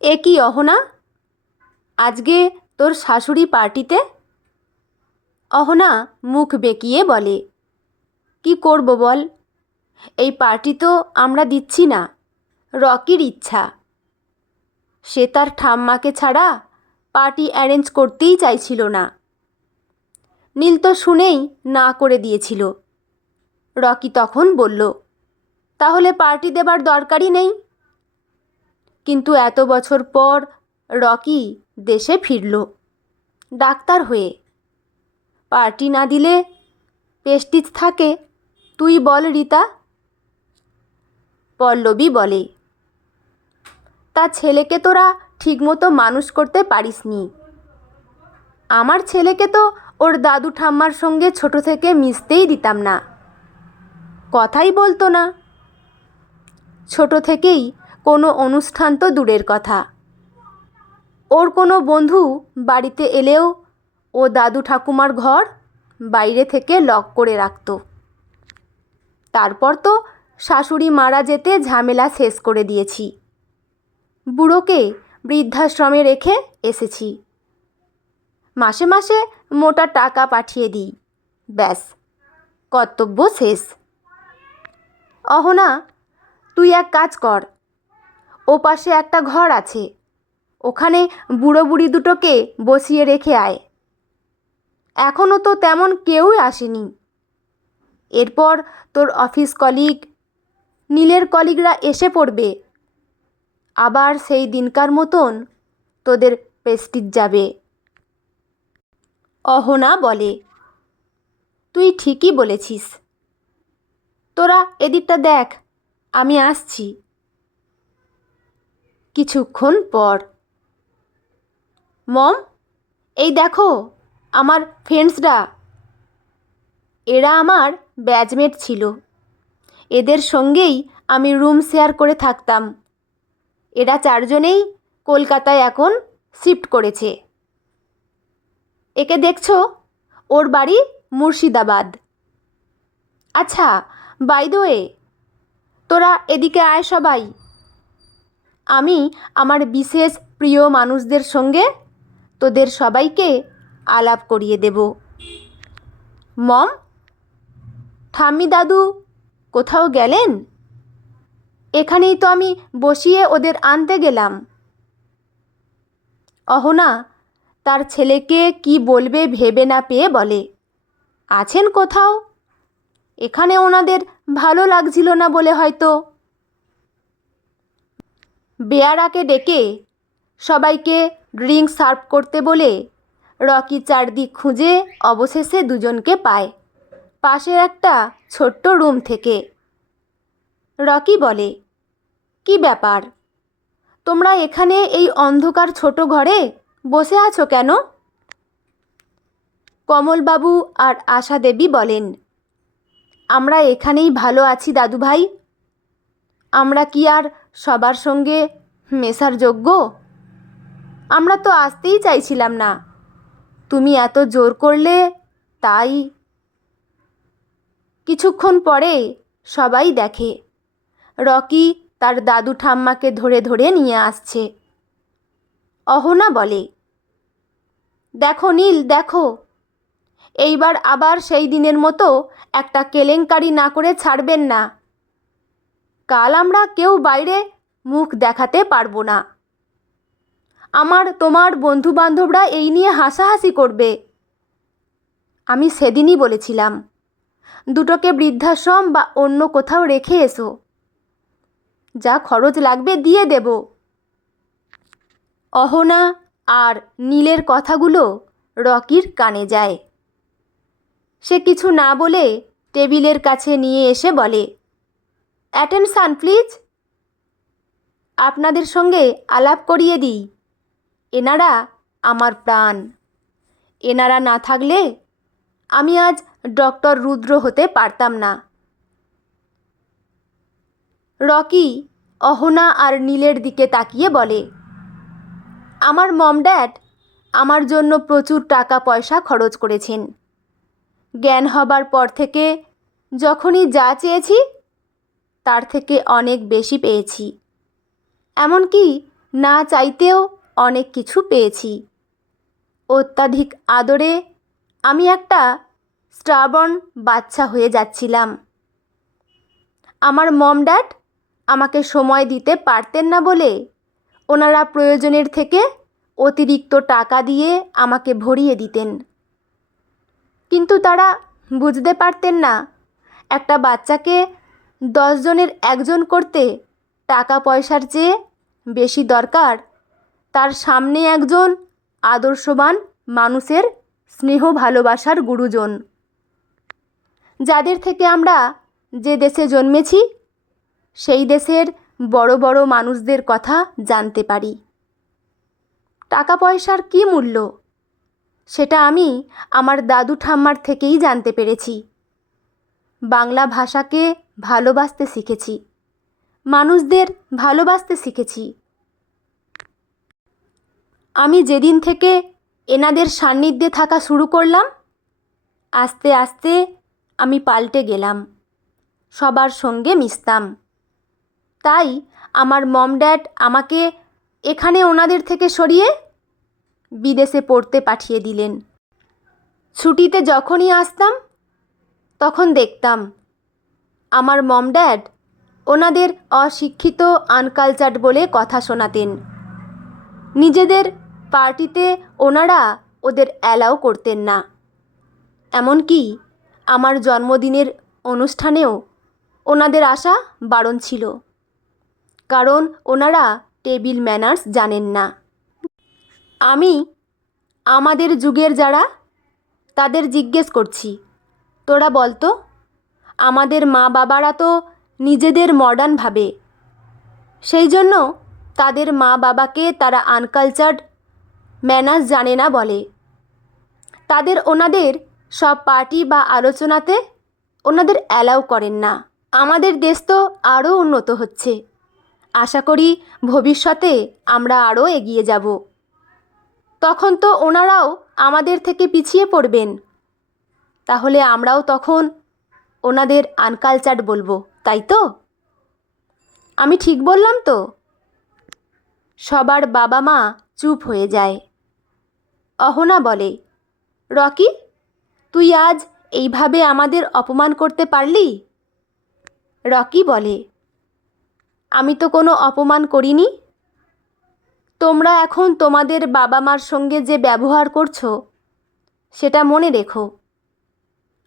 এ কি অহনা, আজকে তোর শাশুড়ি পার্টিতে? অহনা মুখ বেঁকিয়ে বলে, কি করব বল, এই পার্টি তো আমরা দিচ্ছি না, রকির ইচ্ছা। সে তার ঠাম্মাকে ছাড়া পার্টি অ্যারেঞ্জ করতেই চাইছিল না। নীল তো শুনেই না করে দিয়েছিল। রকি তখন বলল, তাহলে পার্টি দেবার দরকারই নেই। কিন্তু এত বছর পর রকি দেশে ফিরল, ডাক্তার হয়ে। পার্টি না দিলে প্রেস্টিজ থাকে, তুই বল রীতা। পল্লবী বলে, তার ছেলেকে তোরা ঠিকমতো মানুষ করতে পারিসনি। আমার ছেলেকে তো ওর দাদু ঠাম্মার সঙ্গে ছোট থেকে মিশতেই দিতাম না, কথাই বলতো না। ছোট থেকেই কোনো অনুষ্ঠান তো দূরের কথা, ওর কোনো বন্ধু বাড়িতে এলেও ও দাদু ঠাকুমার ঘর বাইরে থেকে লক করে রাখত। তারপর তো শাশুড়ি মারা যেতে ঝামেলা শেষ করে দিয়েছি। বুড়োকে বৃদ্ধাশ্রমে রেখে এসেছি। মাসে মাসে মোটা টাকা পাঠিয়ে দিই, ব্যাস, কর্তব্য শেষ। অহনা, তুই এক কাজ কর, ও পাশে একটা ঘর আছে, ওখানে বুড়ো বুড়ি দুটোকে বসিয়ে রেখে আয়। এখনও তো তেমন কেউই আসেনি। এরপর তোর অফিস কলিগ, নীলের কলিগরা এসে পড়বে। আবার সেই দিনকার মতন তোদের প্রেস্টিজ যাবে। অহনা বলে, তুই ঠিকই বলেছিস। তোরা এদিকটা দেখ, আমি আসছি। কিছুক্ষণ পর, মম, এই দেখো আমার ফ্রেন্ডসরা। এরা আমার ব্যাচমেট ছিল, এদের সঙ্গেই আমি রুম শেয়ার করে থাকতাম। এরা চারজনেই কলকাতায় এখন শিফট করেছে। একে দেখছো, ওর বাড়ি মুর্শিদাবাদ। আচ্ছা, বাই দ্য ওয়ে, তোরা এদিকে আয় সবাই। আমি আমার বিশেষ প্রিয় মানুষদের সঙ্গে তোদের সবাইকে আলাপ করিয়ে দেব। মম, ঠাম্মি দাদু কোথাও গেলেন? এখানেই তো আমি বসিয়ে ওদের আনতে গেলাম। অহনা তার ছেলেকে কি বলবে ভেবে না পেয়ে বলে, আছেন কোথাও, এখানে ওনাদের ভালো লাগছিল না বলে হয়তো। বেয়ারাকে ডেকে সবাইকে ড্রিঙ্ক সার্ভ করতে বলে রকি চারদিক খুঁজে অবশেষে দুজনকে পায়, পাশের একটা ছোট্ট রুম থেকে। রকি বলে, কি ব্যাপার, তোমরা এখানে এই অন্ধকার ছোট ঘরে বসে আছো কেন? কমলবাবু আর আশা দেবী বলেন, আমরা এখানেই ভালো আছি দাদু ভাই। আমরা কি আর সবার সঙ্গে মেশার যোগ্য? আমরা তো আসতেই চাইছিলাম না, তুমি এত জোর করলে, তাই। কিছুক্ষণ পরে সবাই দেখে রকি তার দাদু ঠাম্মাকে ধরে ধরে নিয়ে আসছে। অহনা বলে, দেখো নীল, দেখো, এইবার আবার সেই দিনের মতো একটা কেলেঙ্কারি না করে ছাড়বেন না। কাল আমরা কেউ বাইরে মুখ দেখাতে পারবো না। আমার তোমার বন্ধুবান্ধবরা এই নিয়ে হাসাহাসি করবে। আমি সেদিনই বলেছিলাম, দুটোকে বৃদ্ধাশ্রম বা অন্য কোথাও রেখে এসো, যা খরচ লাগবে দিয়ে দেব। অহনা আর নীলের কথাগুলো রকির কানে যায়। সে কিছু না বলে টেবিলের কাছে নিয়ে এসে বলে, অ্যাটেনশান প্লিজ। আপনাদের সঙ্গে আলাপ করিয়ে দিই, এনারা আমার প্রাণ। এনারা না থাকলে আমি আজ ডক্টর রুদ্র হতে পারতাম না। রকি অহনা আর নীলের দিকে তাকিয়ে বলে, আমার মম ড্যাড আমার জন্য প্রচুর টাকা পয়সা খরচ করেছেন। জ্ঞান হবার পর থেকে যখনই যা চেয়েছি তার থেকে অনেক বেশি পেয়েছি। এমনকি না চাইতেও অনেক কিছু পেয়েছি। অত্যাধিক আদরে আমি একটা স্টাবর্ন বাচ্চা হয়ে যাচ্ছিলাম। আমার মম ড্যাড আমাকে সময় দিতে পারতেন না বলে ওনারা প্রয়োজনের থেকে অতিরিক্ত টাকা দিয়ে আমাকে ভরিয়ে দিতেন। কিন্তু তারা বুঝতে পারতেন না একটা বাচ্চাকে 10 জনের একজন করতে টাকা পয়সার চেয়ে বেশি দরকার তার সামনে একজন আদর্শবান মানুষের স্নেহ ভালোবাসার গুরুজন, যাদের থেকে আমরা যে দেশে জন্মেছি সেই দেশের বড় বড় মানুষদের কথা জানতে পারি। টাকা পয়সার কী মূল্য সেটা আমি আমার দাদু ঠাম্মার থেকেই জানতে পেরেছি। বাংলা ভাষাকে ভালোবাসতে শিখেছি, মানুষদের ভালোবাসতে শিখেছি। আমি যেদিন থেকে এনাদের সান্নিধ্যে থাকা শুরু করলাম, আস্তে আস্তে আমি পাল্টে গেলাম, সবার সঙ্গে মিশতাম। তাই আমার মম ড্যাড আমাকে এখানে ওনাদের থেকে সরিয়ে বিদেশে পড়তে পাঠিয়ে দিলেন। ছুটিতে যখনই আসতাম তখন দেখতাম আমার মম ড্যাড ওনাদের অশিক্ষিত আনকালচার্ড বলে কথা শোনাতেন। নিজেদের পার্টিতে ওনারা ওদের অ্যালাউ করতেন না। এমনকি আমার জন্মদিনের অনুষ্ঠানেও ওনাদের আসা বারণ ছিল, কারণ ওনারা টেবিল ম্যানার্স জানেন না। আমি আমাদের যুগের যারা তাদের জিজ্ঞেস করছি, তোরা বলতো, আমাদের মা বাবারা তো নিজেদের মডার্ন ভাবে, সেই জন্য তাদের মা বাবাকে তারা আনকালচার্ড ম্যানার্স জানে না বলে। তাদের ওনাদের সব পার্টি বা আলোচনাতে ওনাদের অ্যালাউ করেন না। আমাদের দেশ তো আরও উন্নত হচ্ছে, আশা করি ভবিষ্যতে আমরা আরও এগিয়ে যাব। তখন তো ওনারাও আমাদের থেকে পিছিয়ে পড়বেন, তাহলে আমরাও তখন ওনাদের আনকালচার্ড বলবো, তাই তো? আমি ঠিক বললাম তো? সবার বাবা মা চুপ হয়ে যায়। অহনা বলে, রকি, তুই আজ এইভাবে আমাদের অপমান করতে পারলি? রকি বলে, আমি তো কোনো অপমান করিনি। তোমরা এখন তোমাদের বাবা মার সঙ্গে যে ব্যবহার করছো সেটা মনে রেখো।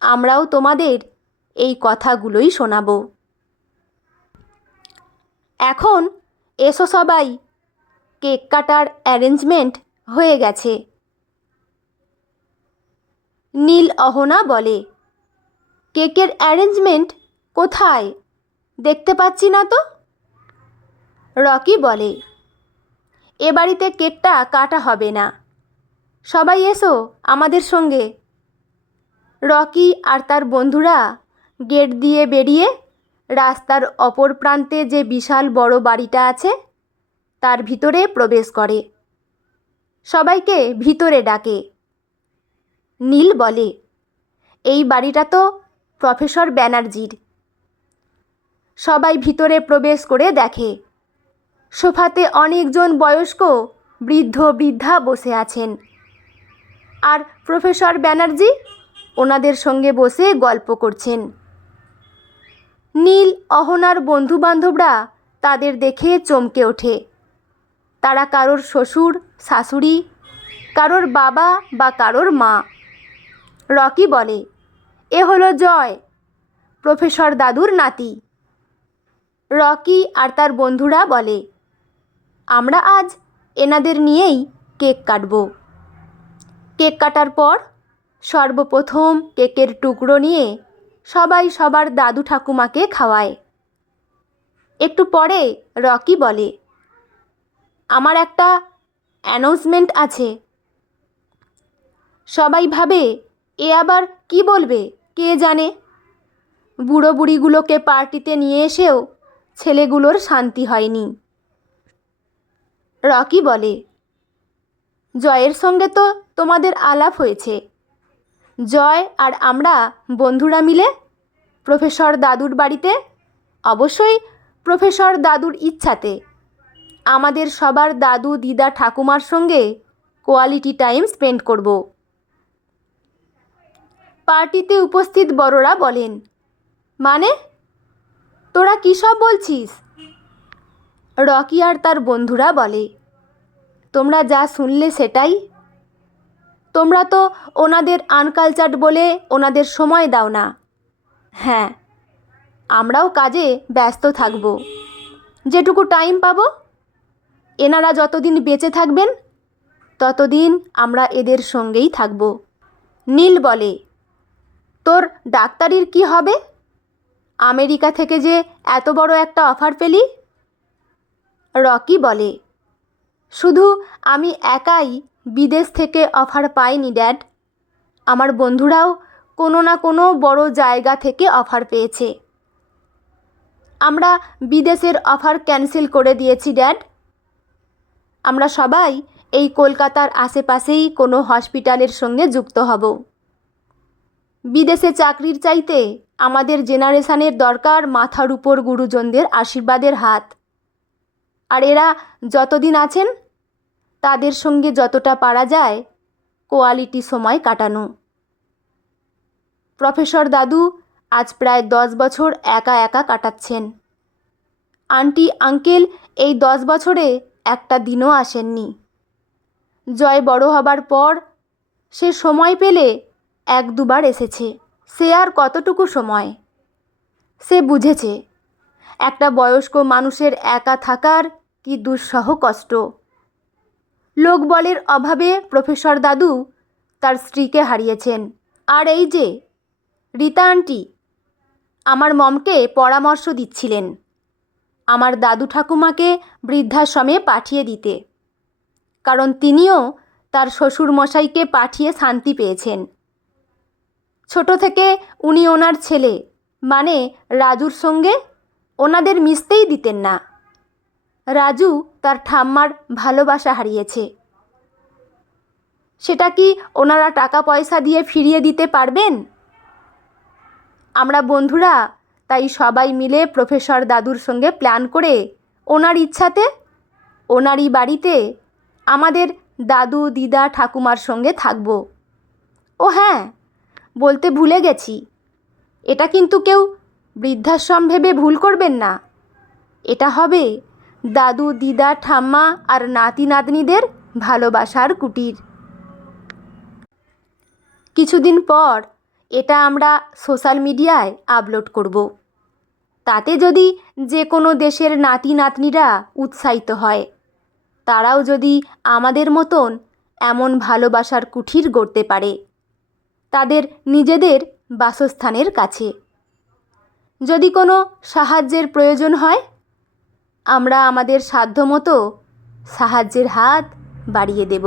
আমরাও তোমাদের এই কথাগুলোই শোনাবো। এখন এসো সবাই, কেক কাটার অ্যারেঞ্জমেন্ট হয়ে গেছে। নীল অহনা বলে, কেকের অ্যারেঞ্জমেন্ট কোথায়? দেখতে পাচ্ছি না তো। রকি বলে, এ বাড়িতে কেকটা কাটা হবে না, সবাই এসো আমাদের সঙ্গে। রকি আর তার বন্ধুরা গেট দিয়ে বেরিয়ে রাস্তার অপর প্রান্তে যে বিশাল বড় বাড়িটা আছে তার ভিতরে প্রবেশ করে। সবাইকে ভিতরে ডাকে। নীল বলে, এই বাড়িটা তো প্রফেসর ব্যানার্জির। সবাই ভিতরে প্রবেশ করে দেখে সোফাতে অনেকজন বয়স্ক বৃদ্ধ বৃদ্ধা বসে আছেন, আর প্রফেসর ব্যানার্জি ওনাদের সঙ্গে বসে গল্প করছেন। নীল অহনার বন্ধুবান্ধবরা তাদের দেখে চমকে ওঠে। তারা কারোর শ্বশুর শাশুড়ি, কারোর বাবা বা কারোর মা। রকি বলে, এ হলো জয়, প্রফেসর দাদুর নাতি। রকি আর তার বন্ধুরা বলে, আমরা আজ এনাদের নিয়েই কেক কাটব। কেক কাটার পর সর্বপ্রথম কেকের টুকরো নিয়ে সবাই সবার দাদু ঠাকুমাকে খাওয়ায়। একটু পরে রকি বলে, আমার একটা অ্যানাউন্সমেন্ট আছে। সবাই ভাবে এ আবার কি বলবে কে জানে। বুড়ো বুড়িগুলোকে পার্টিতে নিয়ে এসেও ছেলেগুলোর শান্তি হয়নি। রকি বলে, জয়ের সঙ্গে তো তোমাদের আলাপ হয়েছে। জয় আর আমরা বন্ধুরা মিলে প্রফেসর দাদুর বাড়িতে, অবশ্যই প্রফেসর দাদুর ইচ্ছাতে, আমাদের সবার দাদু দিদা ঠাকুমার সঙ্গে কোয়ালিটি টাইম স্পেন্ড করব। পার্টিতে উপস্থিত বড়রা বলেন, মানে তোরা কী সব বলছিস? রকি আর তার বন্ধুরা বলে, তোমরা যা শুনলে সেটাই। তোমরা তো ওনাদের আনকালচার্ড বলে ওনাদের সময় দাও না। হ্যাঁ, আমরাও কাজে ব্যস্ত থাকব, যেটুকু টাইম পাবো। এনারা যতদিন বেঁচে থাকবেন ততদিন আমরা এদের সঙ্গেই থাকব। নীল বলে, তোর ডাক্তারির কি হবে? আমেরিকা থেকে যে এত বড় একটা অফার পেলি? রকি বলে, শুধু আমি একাই বিদেশ থেকে অফার পাইনি ড্যাড, আমার বন্ধুরাও কোনো না কোনো বড় জায়গা থেকে অফার পেয়েছে। আমরা বিদেশের অফার ক্যান্সেল করে দিয়েছি ড্যাড। আমরা সবাই এই কলকাতার আশেপাশেই কোনো হসপিটালের সঙ্গে যুক্ত হব। বিদেশে চাকরির চাইতে আমাদের জেনারেশনের দরকার মাথার উপর গুরুজনদের আশীর্বাদের হাত। আর এরা যতদিন আছেন তাদের সঙ্গে যতটা পারা যায় কোয়ালিটি সময় কাটানো। প্রফেসর দাদু আজ প্রায় 10 বছর একা একা কাটাচ্ছেন। আন্টি আঙ্কেল এই 10 বছরে একটা দিনও আসেননি। জয় বড় হবার পর সে সময় পেলে 1-2বার এসেছে। সে আর কতটুকু সময়? সে বুঝেছে একটা বয়স্ক মানুষের একা থাকার কি দুঃসহ কষ্ট। লোকবলের অভাবে প্রফেসর দাদু তার স্ত্রীকে হারিয়েছেন। আর এই যে রীতা আন্টি আমার মমকে পরামর্শ দিচ্ছিলেন আমার দাদু ঠাকুমাকে বৃদ্ধাশ্রমে পাঠিয়ে দিতে, কারণ তিনিও তার শ্বশুর মশাইকে পাঠিয়ে শান্তি পেয়েছেন। ছোট থেকে উনি ওনার ছেলে মানে রাজুর সঙ্গে ওনাদের মিশতেই দিতেন না। রাজু তার ঠাম্মার ভালোবাসা হারিয়েছে। সেটা কি ওনারা টাকা পয়সা দিয়ে ফিরিয়ে দিতে পারবেন? আমরা বন্ধুরা তাই সবাই মিলে প্রফেসর দাদুর সঙ্গে প্ল্যান করে ওনার ইচ্ছাতে ওনারই বাড়িতে আমাদের দাদু দিদা ঠাকুমার সঙ্গে থাকব। ও হ্যাঁ, বলতে ভুলে গেছি, এটা কিন্তু কেউ বৃদ্ধাশ্রম ভেবে ভুল করবেন না। এটা হবে দাদু দিদা ঠাম্মা আর নাতি নাতনিদের ভালোবাসার কুটির। কিছুদিন পর এটা আমরা সোশ্যাল মিডিয়ায় আপলোড করব। তাতে যদি যে কোনো দেশের নাতি নাতনিরা উৎসাহিত হয়, তারাও যদি আমাদের মতন এমন ভালোবাসার কুঠির গড়তে পারে তাদের নিজেদের বাসস্থানের কাছে। যদি কোনো সাহায্যের প্রয়োজন হয় আমরা আমাদের সাধ্যমতো সাহায্যের হাত বাড়িয়ে দেব।